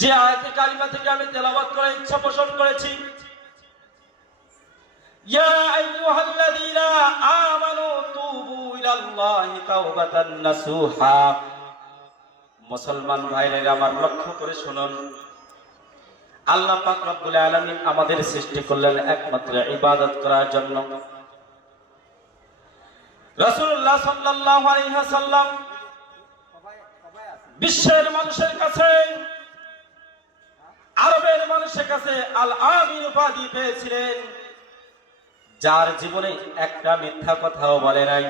যে আয়াতে কারিমা থেকে আমি তেলাওয়াত করার ইচ্ছা পোষণ করেছি, ইয়া আইয়ুহাল্লাযীনা আমানু তুবু ইলাল্লাহি তাওবাতান নাসুহা। মুসলমান ভাইরা আমার, লক্ষ্য করে শুনুন। আল্লাহ পাক রব্বুল আলামিন আমাদের সৃষ্টি করলেন একমাত্র ইবাদত করার জন্য। রাসূলুল্লাহ সাল্লাল্লাহু আলাইহি ওয়াসাল্লাম বিশ্বের মানুষের কাছে, আরবের মানুষের কাছে আল আমিন উপাধি পেয়েছিলেন, যার জীবনে একটা মিথ্যা কথাও বলে নাই।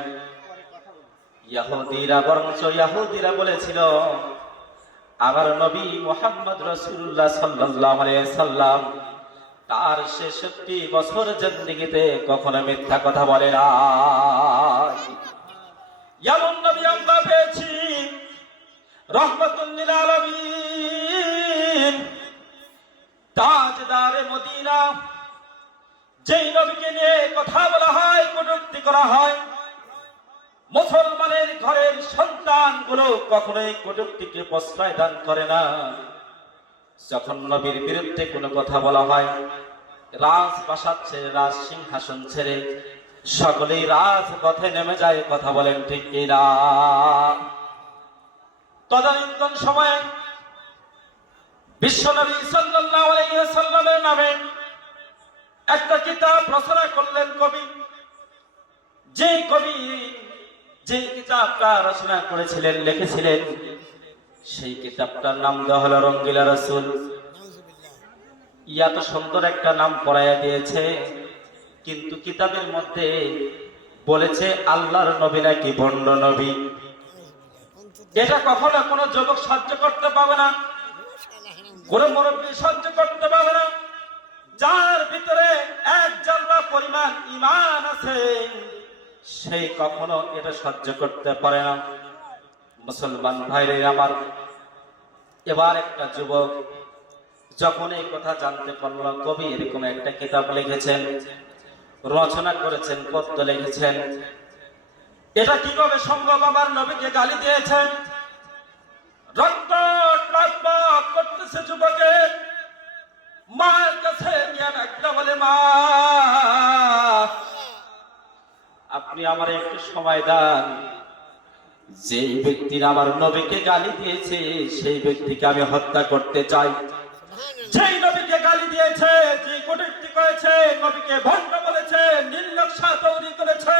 ইহুদিরা বলেছিল, আমার নবী মুহাম্মদ রাসূলুল্লাহ সাল্লাল্লাহু আলাইহি সাল্লাম তার ৬৬ বছর জিন্দেগিতে কখনো মিথ্যা কথা বলে না। এমন নবী আমরা পেয়েছি, রাহমাতুল লিল আলামিন, তাজদারে মদিনা। যেই নবীকে নিয়ে কথা বলা হয়, কটূক্তি করা হয়, মুসলমানের ঘরের সন্তানগুলো কখনোই কটূক্তিকে প্রশ্রয় দান করে না। যখন নবীর বিরুদ্ধে কোনো কথা বলা হয়, রাজপ্রাসাদ ছেড়ে, রাজ সিংহাসন ছেড়ে সকলেই রাজপথে নেমে যায়। কথা বলেন ঠিক কিনা? তদানীন্তন সময়ে বিশ্বনবী সাল্লাল্লাহু আলাইহি ওয়াসাল্লামের নামে একটা কিতাব রচনা করলেন কবি। যে কিতাবটা রচনা করেছিলেন, লিখেছিলেন, সেই কিতাবটার নাম দেওয়া হলো রঙ্গিলা রাসূল। এত সুন্দর একটা নাম পড়াইয়া দিয়েছে, কিন্তু কিতাবের মধ্যে বলেছে আল্লাহর নবী নাকি ভণ্ড নবী। এটা কখনো কোনো যুবক সহ্য করতে পারবে না, কোন মুরব্বী সহ্য করতে পারবে না। যার ভিতরে এক জাররা পরিমাণ ঈমান আছে, সেই কখনো এটা সহ্য করতে পারে না। মুসলমান ভাইরা আমার, এবার একটা যুবক যখন এই কথা জানতে পারল, কবি এরকম একটা কিতাব লিখেছেন, রচনা করেছেন, পদ্য লিখেছেন, এটা কিভাবে সম্ভব? আমার নবীকে গালি দিয়েছেন, রক্ত টকবক করতেছে যুবকের। মার কাছে গিয়ে ডাকতে বলে, মা, আপনি আমার একটু সময় দেন। যেই ব্যক্তির আমার নবীকে গালি দিয়েছে, সেই ব্যক্তিকে আমি হত্যা করতে চাই। যেই নবীকে গালি দিয়েছে, যে কটূক্তি করেছে, নবীকে ভণ্ড বলেছে, নির্লজ্জা তৈরি করেছে,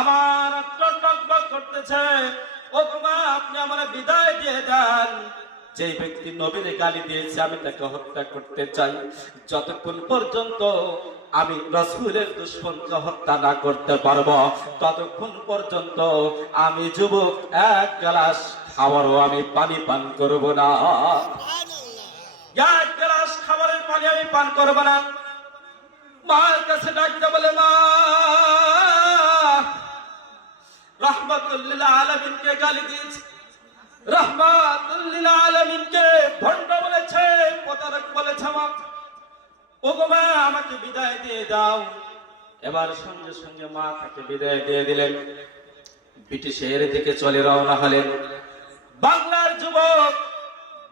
আমার টকবক করতেছে, ও মা, আপনি আমার বিদায় দিয়ে দেন। যে ব্যক্তি নবীর গালি দিয়েছে, আমি তাকে হত্যা করতে চাই। যতক্ষণ পর্যন্ত আমি রাসূলের দুশমনকে হত্যা না করতে পারবো, ততক্ষণ পর্যন্ত আমি যুবক এক গ্লাস খাবারও আমি পানি পান করব না। এক গ্লাস খাবারের পানি আমি পান করব না। মার কাছে ডাকতে বলে, মা, রাহমাতুল লিল আলামিনকে গালি দিয়েছে, রাহমাতুল লিল আলামিনকে ভণ্ড বলেছে, প্রতারক বলেছে। ও গো মা, আমাকে বিদায় দিয়ে দাও। এবার সঙ্গে সঙ্গে মা তাকে বিদায় দিয়ে দিলেন। ব্রিটিশের দিকে চলে রওনা হলেন। বাংলার যুবক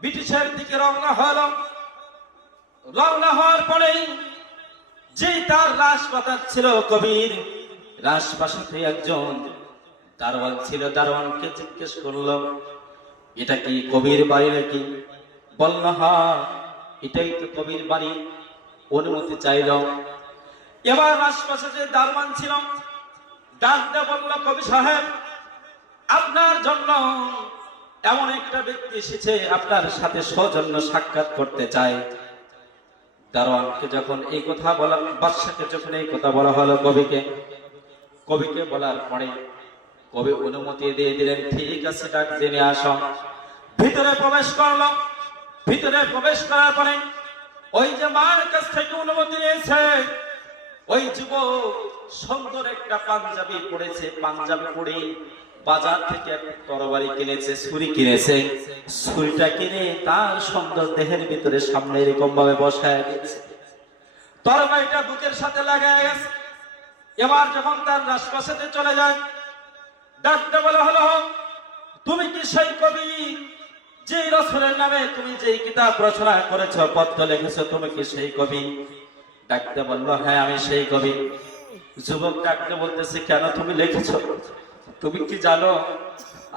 ব্রিটিশের দিকে রওনা হলো। রওনা হওয়ার পরেই যে তার রাজপ্রাসাদ ছিল কবির, রাজপ্রাসাদে একজন দারোয়ান ছিল। দারোয়ানকে জিজ্ঞেস করলো, এটা কি কবির বাড়ি নাকি? বলল, হ্যাঁ, এটাই তো কবির বাড়ি। অনুমতি চাইল। এবার রাজপ্রাসাদে দারোয়ান ছিল, ডাকতে বলল, কবি সাহেব, আপনার জন্য এমন একটা ব্যক্তি এসেছে, আপনার সাথে সৌজন্য সাক্ষাৎ করতে চায়। দারোয়ানকে যখন এই কথা বলা, বাদশাকে যখন এই কথা বলা হলো কবিকে বলার পরে কবি অনুমতি দিয়ে দিলেন, ঠিক আছে, ডাক জেনে আসো। ভিতরে প্রবেশ করলো। ভিতরে প্রবেশ করার পরে ওই যে মার কাছ থেকে অনুমতি নিয়েছে, ওই যুবক সুন্দর একটা পাঞ্জাবি পড়েছে। পাঞ্জাবি পরে বাজার থেকে একটা তরবারি কিনেছে, ছুরি কিনেছে। ছুরিটা কিনে তার সুন্দর দেহের ভিতরে সামনে এরকম ভাবে বসায় দিয়েছে। তরবারিটা বুকের সাথে লাগায় গেছে। এবার যখন তার রাজপ্রাসাদে চলে যায়, ডাকতে বলা হলো, তুমি কি সেই কবি যে রাসূলের নামে তুমি যেই কিতাব রচনা করেছো, পদ্য লিখেছো, তুমি কি সেই কবি? ডাকতে বললো, হ্যাঁ আমি সেই কবি। যুবক ডাকতে বলতেছে, কেন তুমি লিখেছো? তুমি কি জানো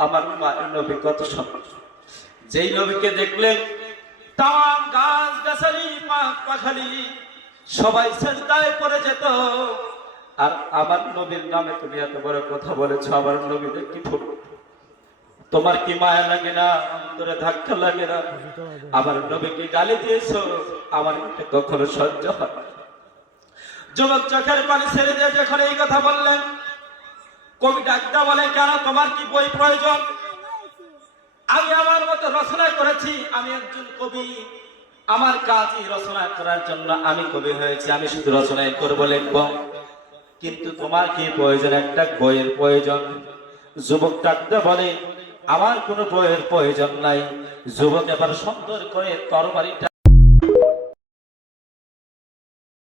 আমার মায়ের নবী কত সম্মান? যেই নবীকে দেখলে তাম গাছ গাছালি পাখ পাখালি সবাই সেজদায় পড়ে যেত, আর আমার নবীর নামে তুমি এত বড় কথা বলেছো। আমার নবীদের কি ফুট, তোমার কি মায়া লাগে না? অন্তরে ধাক্কা লাগে না? আমার নবীকে গালি দিয়েছো, আমার এটা কখনো সহ্য হয় না। যুবক চোখের পানি ছেড়ে দিয়ে যখন এই কথা বললেন, কবি ডাকদা বলে, কেন তোমার কি বই প্রয়োজন? আমি আমার মতো রচনা করেছি, আমি একজন কবি, আমার কাজই রচনা করার জন্য আমি কবি হয়েছি, আমি শুধু রচনাই করবো, লিখবো। কিন্তু তোমার কি প্রয়োজন? একটা বইয়ের প্রয়োজন। যুবক ডাকতে বলে, আমার কোনো বইয়ের প্রয়োজন নাই। যুবক এবার সুন্দর করে তরবারিটা